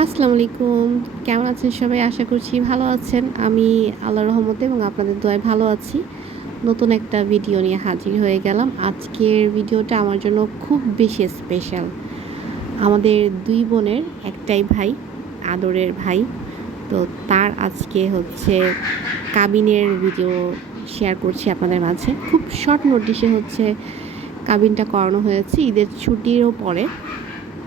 আসসালামু আলাইকুম। কেমন আছেন সবাই? আশা করছি ভালো আছেন। আমি আল্লাহ রহমতে এবং আপনাদের দোয়ায় ভালো আছি। নতুন একটা ভিডিও নিয়ে হাজির হয়ে গেলাম। আজকের ভিডিওটা আমার জন্য খুব বেশি স্পেশাল আমাদের দুই বোনের, একটাই ভাই, আদরের ভাই। তো তার আজকে হচ্ছে কাবিনের ভিডিও শেয়ার করছি আপনাদের মাঝে। খুব শর্ট নোটিশে হচ্ছে কাবিনটা করানো হয়েছে। ঈদের ছুটিরও পরে।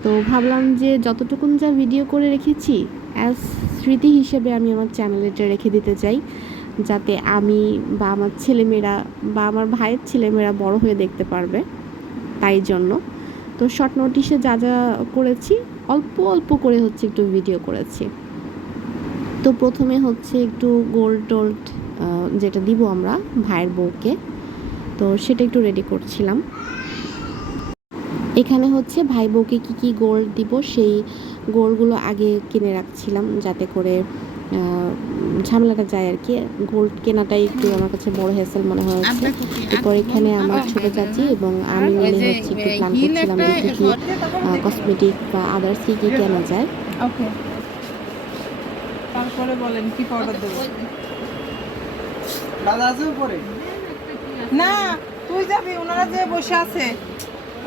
তো ভাবলাম যে যতটুকুন যা ভিডিও করে রেখেছি অ্যাজ স্মৃতি হিসেবে আমি আমার চ্যানেলেটা রেখে দিতে চাই, যাতে আমি বা আমার ছেলেমেয়েরা বা আমার ভাইয়ের ছেলেমেয়েরা বড় হয়ে দেখতে পারবে তাই জন্য। তো শর্ট নোটিশে যা যা করেছি, অল্প অল্প করে হচ্ছে একটু ভিডিও করেছি। তো প্রথমে হচ্ছে একটু গোল্ড টোল্ড যেটা দিব আমরা ভাইয়ের বউকে, তো সেটা একটু রেডি করছিলাম। এখানে হচ্ছে ভাই বউকে কী কী গোল্ড দিব সেই গোলগুলো আগে কিনে রাখছিলাম যাতে করে ঝামেলাটা যায় আর কি। গোল্ড কেনাটাই একটু আমার কাছে বড় হেসেল মনে হয়েছে এরপর এখানে আমার ছোট চাচি এবং আমি মিলে হচ্ছে একটু প্ল্যান করছিলাম যে কী কী কসমেটিক বা আদার্স কী কী কেনা যায়। তারপরে বলেন কি পাউডার দেবো দাদা আছে উপরে? না তুই যাবি ওনারা যে বসে আছে।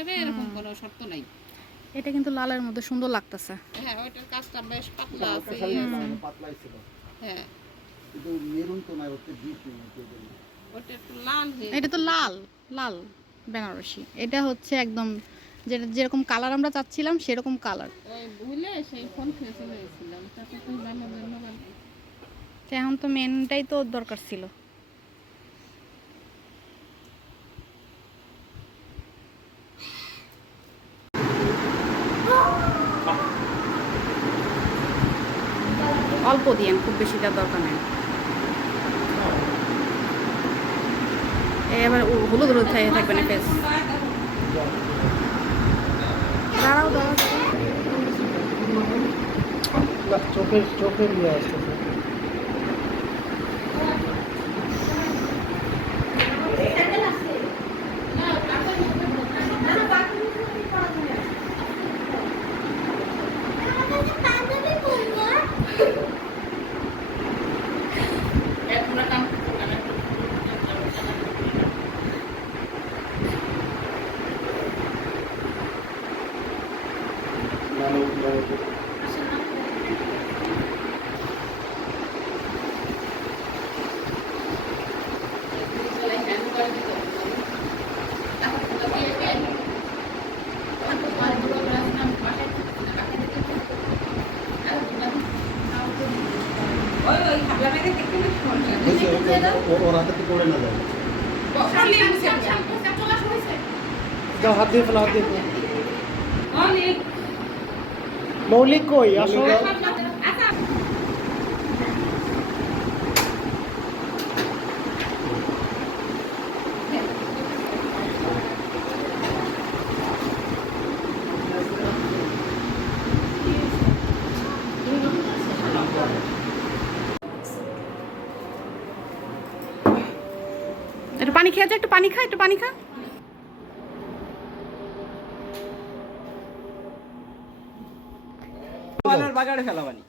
হবে এরকম কোনো শর্ত নাই। এটা কিন্তু লালের মধ্যে সুন্দর লাগতেছে। হ্যাঁ ওইটার কাজটা বেশ পাতলা আছে। পাতলাই ছিল। হ্যাঁ। মেরুন তো লাল এটা তো লাল লাল বেনারসি। এটা হচ্ছে একদম যেটা যেরকম কালার আমরা চাচ্ছিলাম সেরকম কালার। এখন তো মেনটাই তো দরকার ছিল। বেশি দেওয়ার দরকার নেই। এবার হলুদ হলুদ খাই থাকবে না ফেস দাঁড়াও দাঁড়াও। চোখের চোখের ইয়ে আসতেছে ওর হাতে তো করে না যায় যাও হাত দিয়ে ফেলো হাত দিয়ে ফেলো। মৌলিক কই? একটু পানি খেয়ে একটু পানি খা একটু পানি খা। মলার বাগাড়ে ফেলাবানি।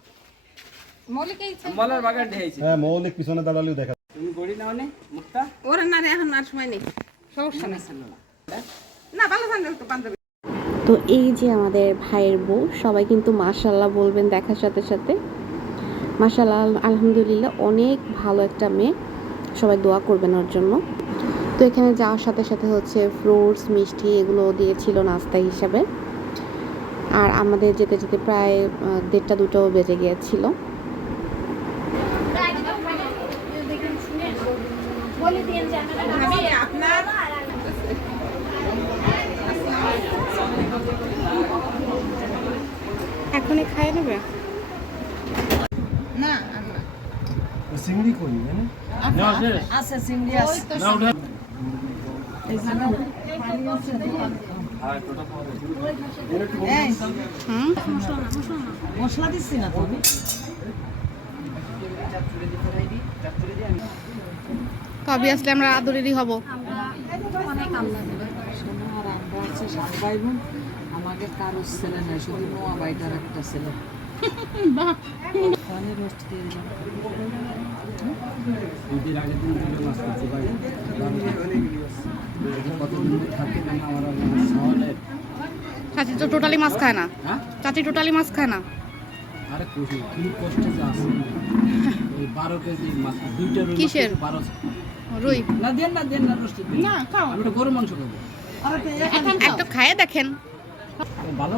মৌলিকেই মলার বাগাড় ঢেইছি হ্যাঁ মৌলিক পিছনে দাঁড়ালেও দেখা তুমি গড়ি নাও নে মুক্তা। ওরা না রে, এখন আর সময় নেই। সমস্যা নেই। না ভালো স্যান্ডেল তো পাঞ্জাবি তো এই যে আমাদের ভাইয়ের বউ সবাই কিন্তু মাশাল্লাহ বলবেন দেখার সাথে সাথে। মাশাল্লাহ আলহামদুলিল্লাহ অনেক ভালো একটা মেয়ে। সবাই দোয়া করবেন ওর জন্য। তো এখানে যাওয়ার সাথে সাথে হচ্ছে ফ্রুটস মিষ্টি এগুলো দিয়েছিল নাস্তা হিসাবে। আর আমাদের যেতে যেতে প্রায় দেড়টা দুটো বেজে গিয়েছিল। এখনই খাই নেবে? না করি আছে চিংড়ি আছে। মশলা দিচ্ছি না তুমি কবে আসলে আমরা আদরেরই হব। আমাকে কারোর ছেলে নাই শুধু নোয়া বাইটার একটা ছেলে তাহলে রোস্ট দিয়ে দিলাম ঈদের আগের দিন থেকে মাছ খাচ্ছি ভাই। কতদিন না আমার সওয়ালের চাচি তো টোটালি মাছ খায় না। হ্যাঁ? চাচি টোটালি মাছ খায় না। আরে খুশি কি কষ্টে যে আছে। ওই বারো কেজি মাছ দুইটা রুই কিসের? বারো রুই। না দেন না দেন না রোস্ট না খাও। আমি তো গরু মাংস খাব। একটু খায় দেখেন। ভালো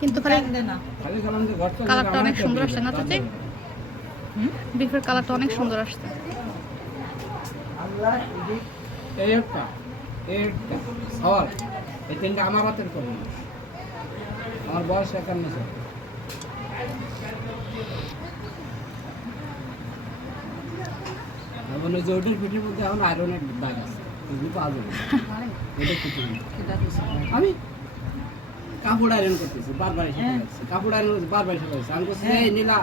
কিন্তু খালি কালারটা অনেক সুন্দর আসছে না চাচি? বিফের কালারটা অনেক সুন্দর আসছে। এই তিনটা আমার হাতের করব আমার বয়স একান্ন বছর এখন ওই যে ওটার পিঠের মধ্যে এখন আয়রনের দাগ আছে। এগুলো পাওয়া যাবে। কিছু আমি কাপড় আয়রন করতেছি বারবার এসে কাপড় আয়রন বারবার এসে আমি এই নীলা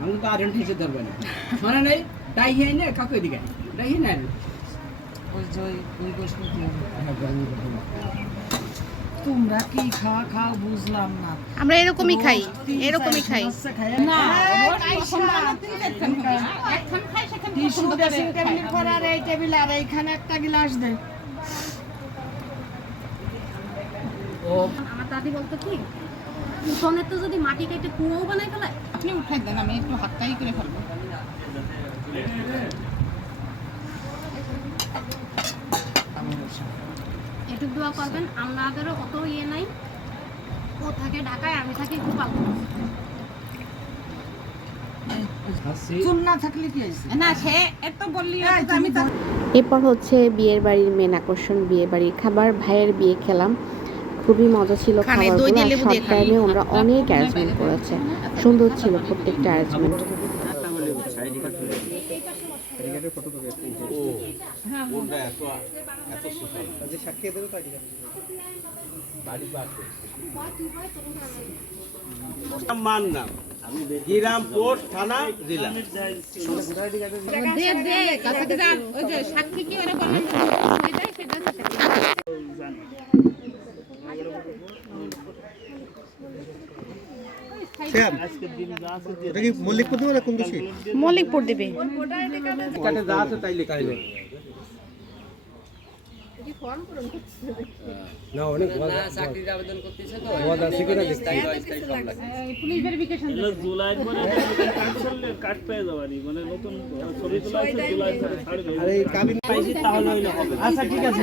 আমি তো আয়রন ঠিক ধরবে না। শোনে নেই ডাই হিয়াই নে কাকু এদিকে ডাই হিয়াই না আয়রন ওই যে ওই ওই গোষ্ঠী তোমরা কি খাওয়া খাও বুঝলাম না। আমরা এরকমই খাই এরকমই খাই। না করার এই টেবিল আর এইখানে একটা গ্লাস দে। ও। আমার দাদি বলতো কি উঠোনের তো যদি মাটি কেটে কুয়োও বানাই ফেলায়? আপনি উঠাই দেন আমি একটু হাতটাই করে ফেলব। এটুক দোয়া করবেন আমাদেরও অত ইয়ে নাই। ও থাকে ঢাকায় আমি থাকি গোপাল। হাসি না থাকলে না সে এত বললি এই, তুমি এরপর হচ্ছে বিয়ের বাড়ির মেন আকর্ষণ বিয়ে বাড়ির খাবার ভাইয়ের বিয়ে খেলাম। খুবই মজা ছিল খাবারগুলো আর লেবু সব। টাইমে ওরা অনেক অ্যারেঞ্জমেন্ট করেছে। সুন্দর ছিল প্রত্যেকটা অ্যারেঞ্জমেন্ট মানলাম হিরামপুর থানা জেলা। দে দে কাছাকাছি যা ওই যে সাক্ষী কি ওরা সেটাই সেটা হচ্ছে সাক্ষী। এটা কি মল্লিকপুর দেবো না কোন মল্লিকপুর দিবে যা আছে তাই আচ্ছা ঠিক আছে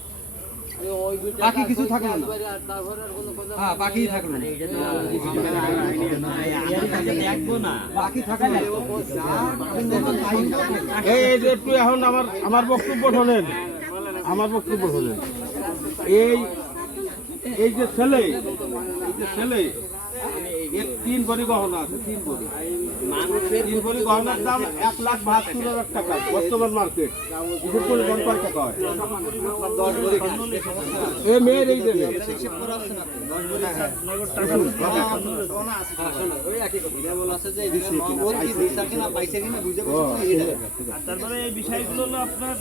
বাকি কিছু থাকল না হ্যাঁ বাকি থাকল না বাকি থাকল এই যে একটু এখন আমার আমার বক্তব্য শোনেন আমার বক্তব্য শোনেন এই এই যে ছেলে এই যে ছেলে তিন ভরি গহনা আছে তিন ভরি তিন ভরি গহনার দাম এক লাখ বাহাত্তর হাজার টাকা বর্তমান মার্কেট করে কয়? টাকা হয় মেয়ের এই দেবে। তারপরে এই বিষয়গুলো হলো আপনার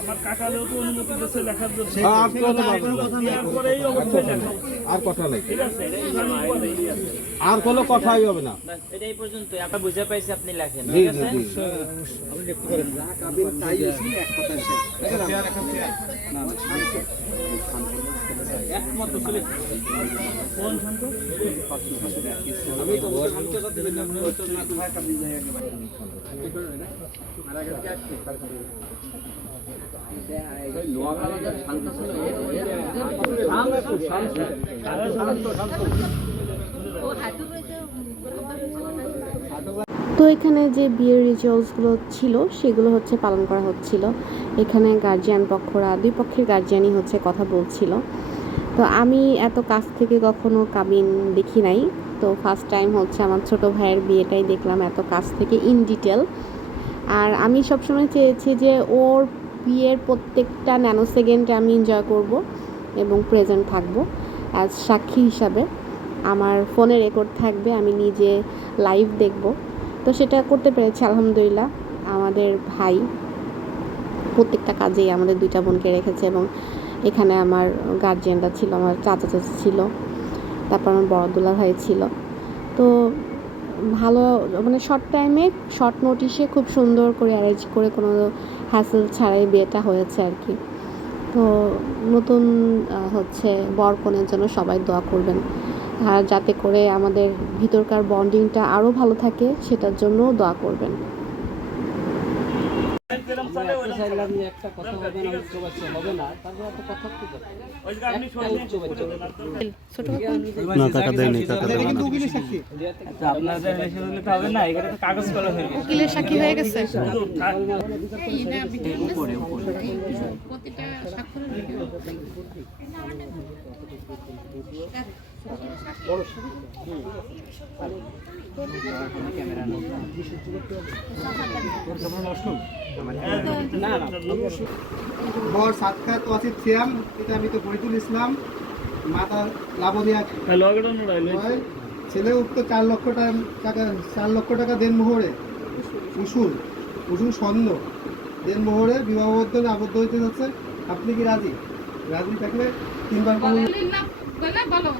আমার কাকালেও তো অনুমতি দিচ্ছে লেখার জন্য। হ্যাঁ, আর কথা নেই। উচিত। আর কথা নেই। ঠিক আছে আমি পরে আর কোনো কথাই হবে না। এটাই পর্যন্ত আমরা বুঝে পাইছি আপনি লেখেন ঠিক আছে? জি। আপনি একটু করেন যা কাবিন তাই হইছি এক কথায় শেষ না না, একমত ছিল কোন শান্ত আমি তো না না একেবারে মারা গেছে আজকে ছিল শান্ত শান্ত শান্ত তো এখানে যে বিয়ের রিচুয়ালসগুলো ছিল, সেগুলো হচ্ছে পালন করা হচ্ছিল। এখানে গার্জিয়ান পক্ষরা, দুই পক্ষের গার্জিয়ানই হচ্ছে কথা বলছিল। তো আমি এত কাছ থেকে কখনো কাবিন দেখি নাই। তো ফার্স্ট টাইম হচ্ছে আমার ছোট ভাইয়ের বিয়েটাই দেখলাম এত কাছ থেকে ইন ডিটেল আর আমি সবসময় চেয়েছি যে ওর বিয়ের প্রত্যেকটা ন্যানো সেকেন্ডে আমি এনজয় করব এবং প্রেজেন্ট থাকব অ্যাজ সাক্ষী হিসাবে। আমার ফোনে রেকর্ড থাকবে, আমি নিজে লাইভ দেখব। তো সেটা করতে পেরেছি, আলহামদুলিল্লাহ। আমাদের ভাই প্রত্যেকটা কাজেই আমাদের দুইটা বোনকে রেখেছে এবং এখানে আমার গার্জিয়ানরা ছিল, আমার চাচা চাচি ছিল, তারপর আমার বড়দুলা ভাই ছিল। তো ভালো মানে শর্ট টাইমে শর্ট নোটিশে খুব সুন্দর করে অ্যারেঞ্জ করে কোনো হ্যাসেল ছাড়াই বিয়েটা হয়েছে আর কি। তো নতুন হচ্ছে বর কনের জন্য সবাই দোয়া করবেন। যাতে করে আমাদের ভিতরকার বন্ডিংটা আরও ভালো থাকে সেটার জন্যও দোয়া করবেন। হয়ে গেছে। উকিলের সাক্ষী হয়ে গেছে? প্রতিটা ভিডিও বর সাক্ষাৎ ওয়াসিফ সিয়াম পিতা মৃত ফরিদুল ইসলাম মাতা লাবণিয়া লকডাউন ছেলে উক্ত চার লক্ষ টাকা টাকা চার লক্ষ টাকা দেন মোহরে। উসুল উসুল স্বর্ণ দেন মোহরে বিবাহবদ্ধ আবদ্ধ হইতে যাচ্ছে আপনি কি রাজি? রাজি থাকলে তিনবার বলুন বলো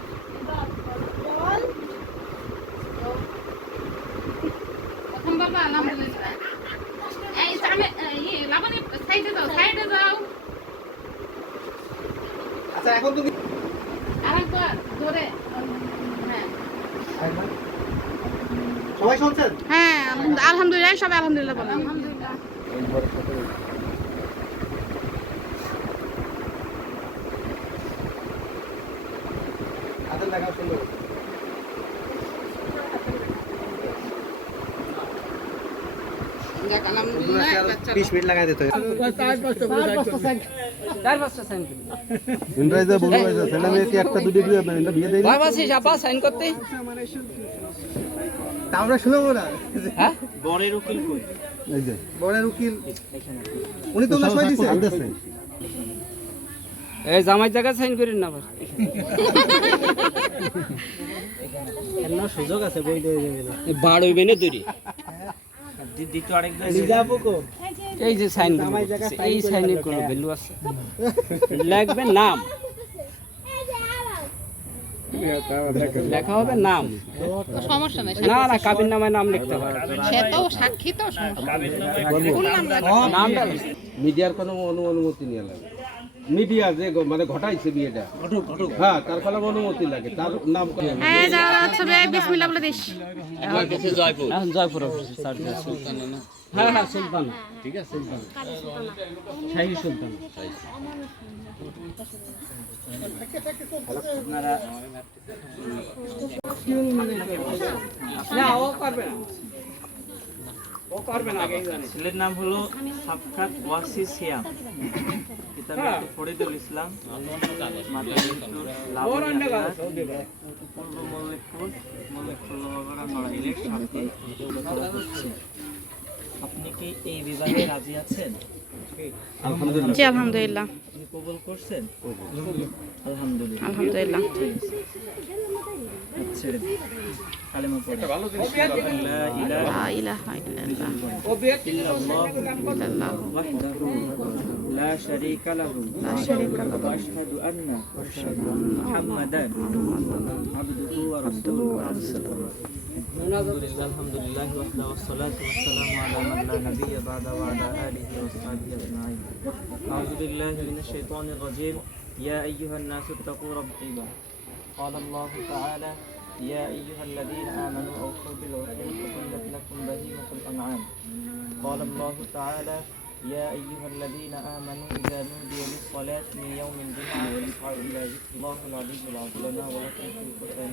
প্রথম বলব আলহামদুলিল্লাহ এই সামনে ইয়ে লাবণী সাইডে যাও সাইডে যাও আচ্ছা এখন তুমি আরেকবার জোরে হ্যাঁ সবাই শুনছেন হ্যাঁ আলহামদুলিল্লাহ সবাই আলহামদুলিল্লাহ বলেন আলহামদুলিল্লাহ হাতের লাগা সুন্দর বিশ মিনিট লাগাই দিতে সাইন একটা দুটো বিয়ে দেয় করতে আমরা শুনব না। হ্যাঁ? বরের উকিল কই? এই যে। বড়ের উকিল। উনি তো সই দিছে। এই জামাই জায়গা সাইন করেন না আবার। সুযোগ আছে বই দিয়ে দেবে বাড় হইবে না দ্বিতীয় আরেকজন এই যে সাইন এই সাইনের কোনো ভ্যালু আছে? লাগবে নাম। লেখা হবে নাম। সমস্যা নাই না না কাবির নামায় নাম লিখতে হবে। সে তো সাক্ষী তো নামটা মিডিয়ার কোনো অনু- অনুমতি নিয়ে লাগে। মিডিয়া যে মানে ঘটাইছে বিয়েটা। হ্যাঁ তার কলম অনুমতি লাগে। তার নাম হ্যাঁ যারা হচ্ছে বিসমিল্লাহ বলে দিস। এখন জয়পুর স্যার হ্যাঁ হ্যাঁ সুলতান। ঠিক আছে। সুলতান। শাহী সুলতান। না ও করবে না ও করবে না আগেই জানি ছেলের নাম হলো সাফকাত ওয়াসি সিয়াম পিতা ফরিদুল ইসলাম মাতা পূর্ব মল্লিকপুর মল্লিকপুর লোহাগড়া নড়াইলের সাথে আপনি কি এই বিবাহে রাজি আছেন? জি আলহামদুলিল্লাহ আপনি কবুল করছেন আলহামদুলিল্লাহ আলহামদুলিল্লাহ আচ্ছা কালেমা পড়ে লা ইলাহা লা ইলাহা ইল্লাল্লাহ ও বিয়ে ইল্লাল্লাহ وحده لا شريك له لا شريك له وأشهد أن محمدا عبده ورسوله الحمد لله الحمد لله وحده والصلاة والسلام على من لا نبي بعد وعلى آله وصحبه أجمعين. أعوذ بالله من الشيطان الرجيم. يا أيها الناس اتقوا ربكم. قال الله تعالى يا أيها الذين آمنوا أوفوا بالعقول فكلت لكم بهيمة الأنعام. قال الله تعالى يا أيها الذين آمنوا إذا نودي للصلاة من يوم الجمعة فاسعوا إلى ذكر الله العلي العظيم. ولكم في القرآن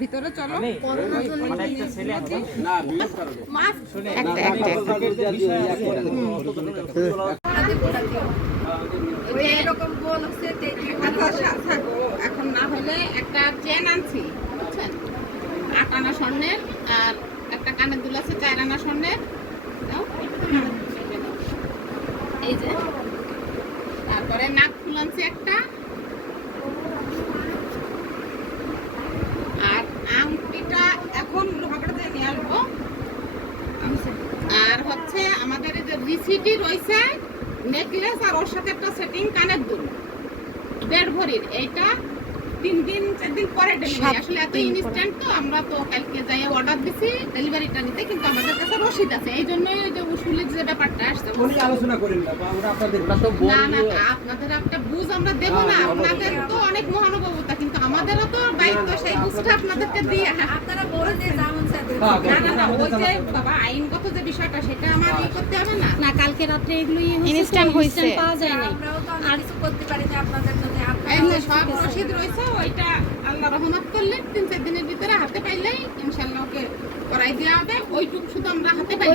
ভিতরে চলো এরকম গোল হচ্ছে এখন না হলে একটা চেন আনছি বুঝছেন আট আনা স্বর্ণের আর একটা কানের দুল আছে চার আনা স্বর্ণের এই যে। তারপরে নাক ফুল আনছি একটা। আর আংটিটা এখন লোহাগড়াতে নিয়ে আসব। আর হচ্ছে আমাদের এই যে রিসিটি রয়েছে নেকলেস আর ওর সাথে একটা সেটিং কানের দুল। দেড় ভরির, এইটা তিন দিন চার দিন পরে ডেলিভারি আসলে এত ইনস্ট্যান্ট তো আমরা তো কালকে যাই অর্ডার দিছি ডেলিভারিটা নিতে কিন্তু আমাদের কাছে রসিদ আছে। এই জন্যই ওই যে উসুলের যে ব্যাপারটা আসছে। উনি আলোচনা করেন না আমরা আপনাদের না না আপনাদের একটা বুঝ আমরা দেবো না। আপনাদের তো অনেক মহানুভবতা কিন্তু আমাদেরও তো দায়িত্ব সেই বুঝটা আপনাদেরকে দিয়ে আপনারা বলে। দিয়ে না না না ওই যে বাবা আইনগত যে বিষয়টা সেটা আমার ই করতে হবে না। না কালকে রাত্রে হয়েছে। পাওয়া যায় না আর কিছু করতে পারি না আপনাদের জন্য যে সব রসিদ রয়েছে ওইটা আল্লাহ রহমত করলে তিন চার দিনের ভিতরে হাতে পাইলেই ইনশাল্লাহ ওকে করাই দেওয়া হবে। ওইটুকু শুধু আমরা হাতে পাই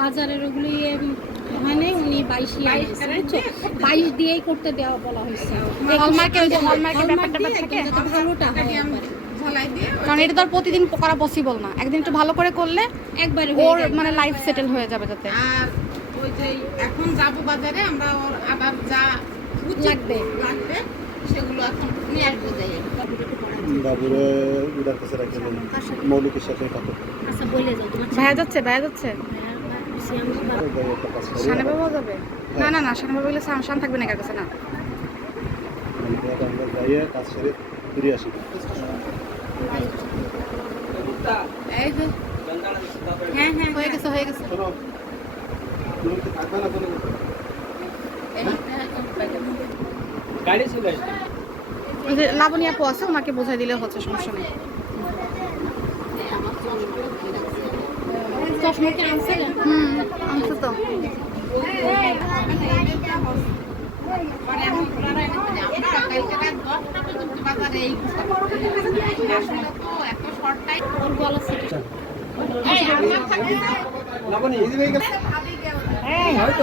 বাজারের ওগুলো উনি বাইশ বাইশ ক্যারেট দিয়ে বাইশ দিয়েই করতে দেওয়া বলা হয়েছে। হলমার্কে ওই যে হলমার্কের ব্যাপার ট্যাপার থাকে। যাতে ভালোটা হয় কারণ এটা তো আর প্রতিদিন করা পসিবল না। একদিন একটু ভালো করে করলে একবারে ওর মানে লাইফ সেটেল হয়ে যাবে যাতে আর ওই যে এখন যাব বাজারে আমরা ওর আবার যা লাগবে। লাগবে। সেগুলো এখন নিয়ে আসব যাই বাবুরে উদার কাছে রাখেন মৌলিকের সাথে কথা আচ্ছা বলে যাও তোমার ভাইয়া যাচ্ছে ভাইয়া যাচ্ছে। কাজ শানে বাবাও যাবে? না না না শানে বাবা গেলে শান শান থাকবে না কার কাছে না। আমরা যাইয়ে কাজ সেরে ফিরে আসি। হ্যাঁ হ্যাঁ হয়ে। গেছে হয়ে গেছে। তুমি থাকবে না কোনো লাবণী আপু আছে ওনাকে বোঝাই দিলে হচ্ছে সমস্যা নেই। হুম আনছে তো। পরে এখন ওনারা এনেছে যে আমরা কালকে রাত দশটা পর্যন্ত বাজারে এই আসলে তো এত শর্ট টাইম ওর গলা সেটে এই আমার থাকবে না। লাবণী হয়তো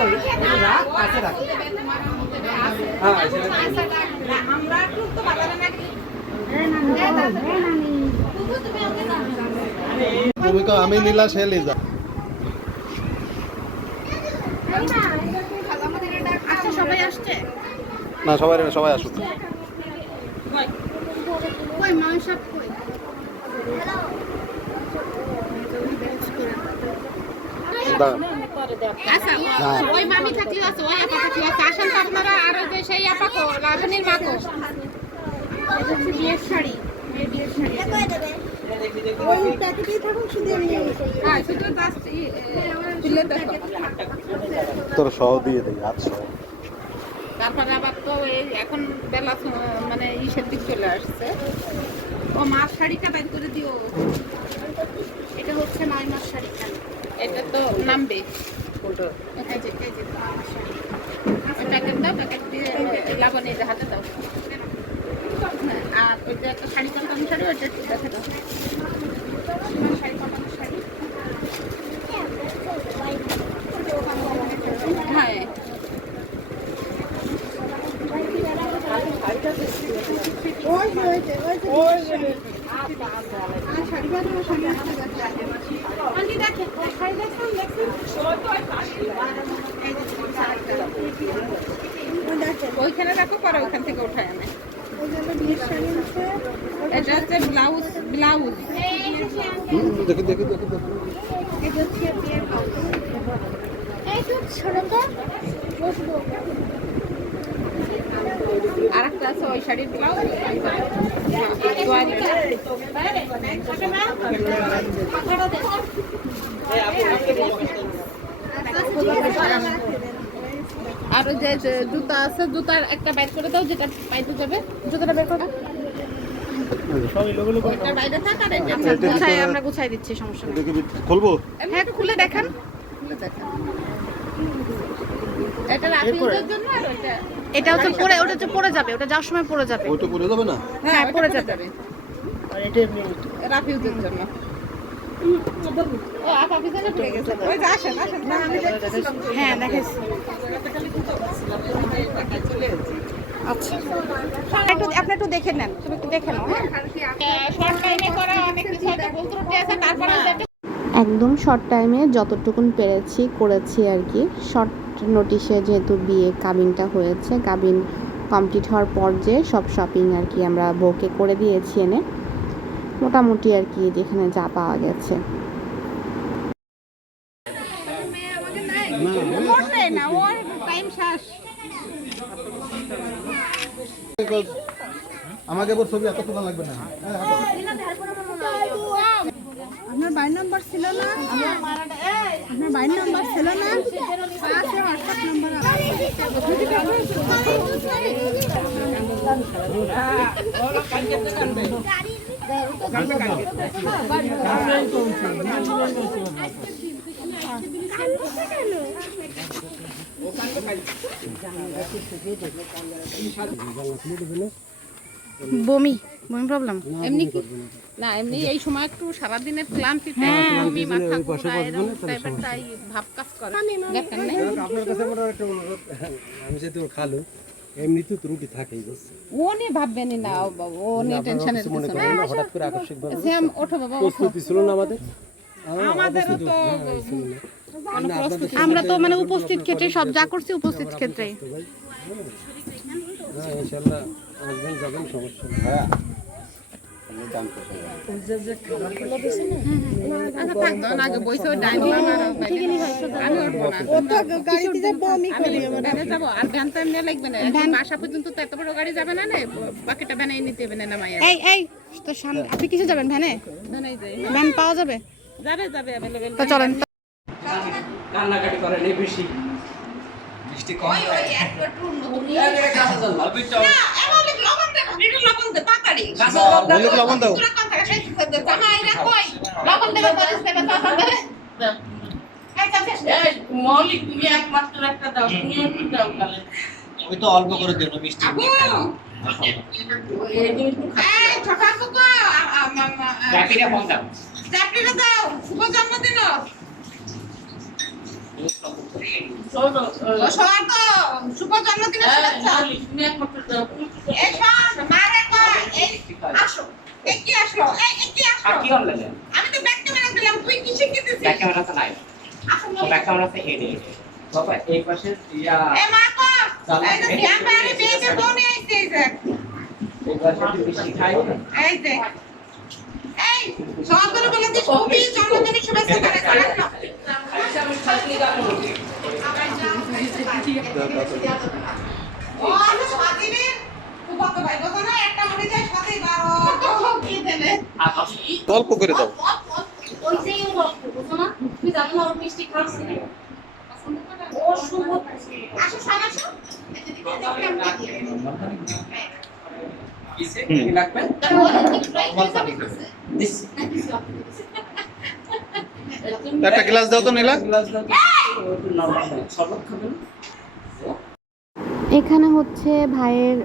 রাখ কাছে রাখ তুমি তো আমি নিলা সে লিজা। আচ্ছা সবাই না সবাই আসুক। আচ্ছা ওই মামি থাকলেও আছে ওই আপা থাকলেও আছে। আসেন তো আপনারা আর ওই যে সেই আপা কো লাভনীর মা কো। এটা হচ্ছে বিয়ের শাড়ি শাড়ি হ্যাঁ শুধু জাস্ট তুলে দেখো। তোর সহ দিয়ে দেয় হাত সহ। তারপরে আবার তো এই এখন বেলা মানে ইসের দিক চলে আসছে। ও মার শাড়িটা বাইর করে দিও। এটা হচ্ছে নয় মাস শাড়ি কেন এটা তো নামবে লাবণী হাতে দাও হ্যাঁ, আর একটা শাড়ি কটন শাড়ি ওইটা একটু দেখে দাও শাড়ি কটন শাড়ি হ্যাঁ ওই শাড়ি দেখছেন দেখছেন ওইখানে রাখো পরে ওইখান থেকে উঠায় আনে এটা হচ্ছে ব্লাউজ ব্লাউজ। দেখি দেখি দেখি দেখি। আর একটা আছে ওই শাড়ির ব্লাউজ আর যে জুতা আছে জুতার একটা বাইর করে দাও যেটা পাইতে যাবে। জুতাটা বের করে। আমরা গুছাই দিচ্ছি সমস্যা খুলবো? হ্যাঁ খুলে দেখেন। এটা জন্য আর ওইটা এটা হচ্ছে পরে ওটা হচ্ছে পরে যাবে ওটা যাওয়ার সময় পরে যাবে। ওইটা পরে যাবে না? হ্যাঁ পরে যাবে। রাফিউজের জন্য। ও আপা পিছনে পড়ে গেছে। ওই যে আসেন আসেন না আমি দেখতেছিলাম হ্যাঁ আচ্ছা। একটু আপনি একটু দেখে নেন তুমি একটু দেখে নাও হ্যাঁ? শর্ট টাইমে করা অনেক কিছু হয়তো ভুল ত্রুটি আছে তারপরে যেটা একদম শর্ট টাইমে যতটুকুন পেরেছি, করেছি আর কি। শর্ট নোটিশে যেহেতু বিয়ে কাবিনটা হয়েছে, কাবিন কমপ্লিট হওয়ার পর যে সব শপিং আর কি আমরা বউকে করে দিয়েছি এনে, মোটামুটি আর কি যেখানে যা পাওয়া গেছে। আমাকে ছবি এত লাগবে না? আপনার বাই নাম্বার ছিল না? আপনার বাই নাম্বার ছিল না? পাশে হোয়াটসঅ্যাপ নাম্বার বমি বমি প্রবলেম এমনি কি না। এমনি এই সময় একটু সারাদিনের ক্লান্তি আমি মাথা ঘোরা এরকম টাইপের তাই ভাব কাজ করে। দেখেন না আপনার কাছে আমার একটা অনুরোধ আমি খালু এমনি তো ত্রুটি থাকেই ও নিয়ে না ও বাবা, ও নিয়ে টেনশনের কিছু না হঠাৎ করে আকস্মিক ভাবে শ্যাম ওঠো বাবা প্রস্তুতি ছিল না আমাদের? আমাদেরও তো আমরা তো মানে উপস্থিত ক্ষেত্রে সব যা করছি উপস্থিত ক্ষেত্রে হ্যাঁ ইনশাল্লাহ। আসবেন যাবেন সমস্যা নেই। হ্যাঁ। আচ্ছা থাক তখন আগে বইছে ওই ডাইনিং আমি উঠবো না ও তো গাড়িতে যাব আমি ভ্যানে যাব আর ভ্যান তো এমনি লাগবে না। এখন বাসা পর্যন্ত তো এত বড় গাড়ি যাবে না না? বাকিটা ভ্যানে নিতে হবে না নামাইয়া এই এই তো আপনি কিসে যাবেন ভ্যানে? ভ্যান পাওয়া যাবে? চলেন। কান্নাকাটি করেন বেশি। বৃষ্টি কম। বন্ধুক লবণ দাও। মৌলিক তুমি একমাত্র একটা দাও তুমি একটু দাও কালে আমি তো অল্প করে দেবো মিষ্টি দাও। শুভ জন্মদিন। শুভেচ্ছা এই শোন, মারে কয়, এই আসো। আর কি হল লাগে? আমি তো ব্যাক ক্যামেরা দিলাম। তুই কি শিখে দিছিস ব্যাক ক্যামেরা তো নাই। ব্যাক ক্যামেরা তো হেডে বাবা এই পাশে ইয়া এ মা কো। এই যে ধ্যান বেজে বনে আইছে এই যে। এই পাশে একটু বেশি খাই। এই যে। এই সবার করে বলে দিস খুবই জন্মদিনের শুভেচ্ছা করে আসো ও আমি স্বাধীনের কত ভাই বোঝো না একটা মনে যায় অল্প করে দাও। একটা গ্লাস দাও তো নীলা। গ্লাস দাও নরমাল শরবত খাবেন এখানে হচ্ছে ভাইয়ের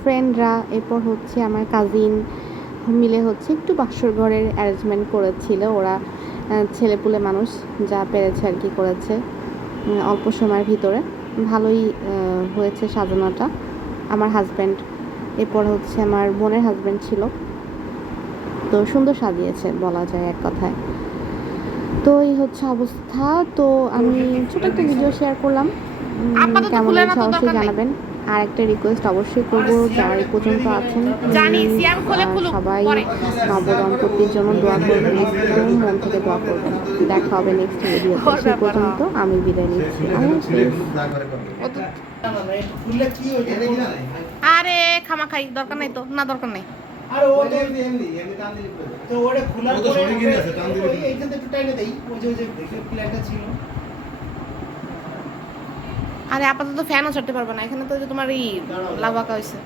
ফ্রেন্ডরা এরপর হচ্ছে আমার কাজিন মিলে হচ্ছে একটু বাসর ঘরের অ্যারেঞ্জমেন্ট করেছিল। ওরা ছেলেপুলে মানুষ, যা পেরেছে আর কি করেছে অল্প সময়ের ভিতরে। ভালোই হয়েছে সাজানোটা। আমার হাজব্যান্ড এরপর হচ্ছে আমার বোনের হাজব্যান্ড ছিল। তো সুন্দর সাজিয়েছে বলা যায় এক কথায়। তো এই হচ্ছে অবস্থা। তো আমি ছোট একটা ভিডিও শেয়ার করলাম। কেমন হয়েছে অবশ্যই জানাবেন। আর একটা রিকোয়েস্ট অবশ্যই করব যারা এই পর্যন্ত আছেন। সবাই পরে। নবদম্পতির জন্য দোয়া করবেন একদম মন থেকে দোয়া করবেন। দেখা হবে নেক্সট ভিডিওতে ওর সে পর্যন্ত আমি বিদায় নিচ্ছি। আরে খামা খাই দরকার নাই তো না দরকার নাই। আর ও তো এমনি এমনি এমনি টান দিলে পড়ে যাবে। তো ওটা খোলার পরে এইখান থেকে একটু টাইনে দেই ওই যে ওই যে প্লেটটা ছিল। আরে আপাতত ফ্যানও চড়তে পারবে না। এখানে তো যে তোমার এই লাভাকা হয়েছে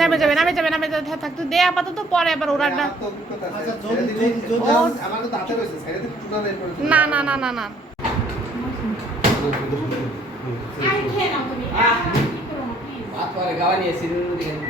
নেমে যাবে নেমে যাবে নেমে যাবে থাক তুই দে আপাতত পরে আবার ওরা। আচ্ছা, পরে চলে না না না না না। যাবে। ভাত পরে গাওয়া নিয়ে দেখে বসে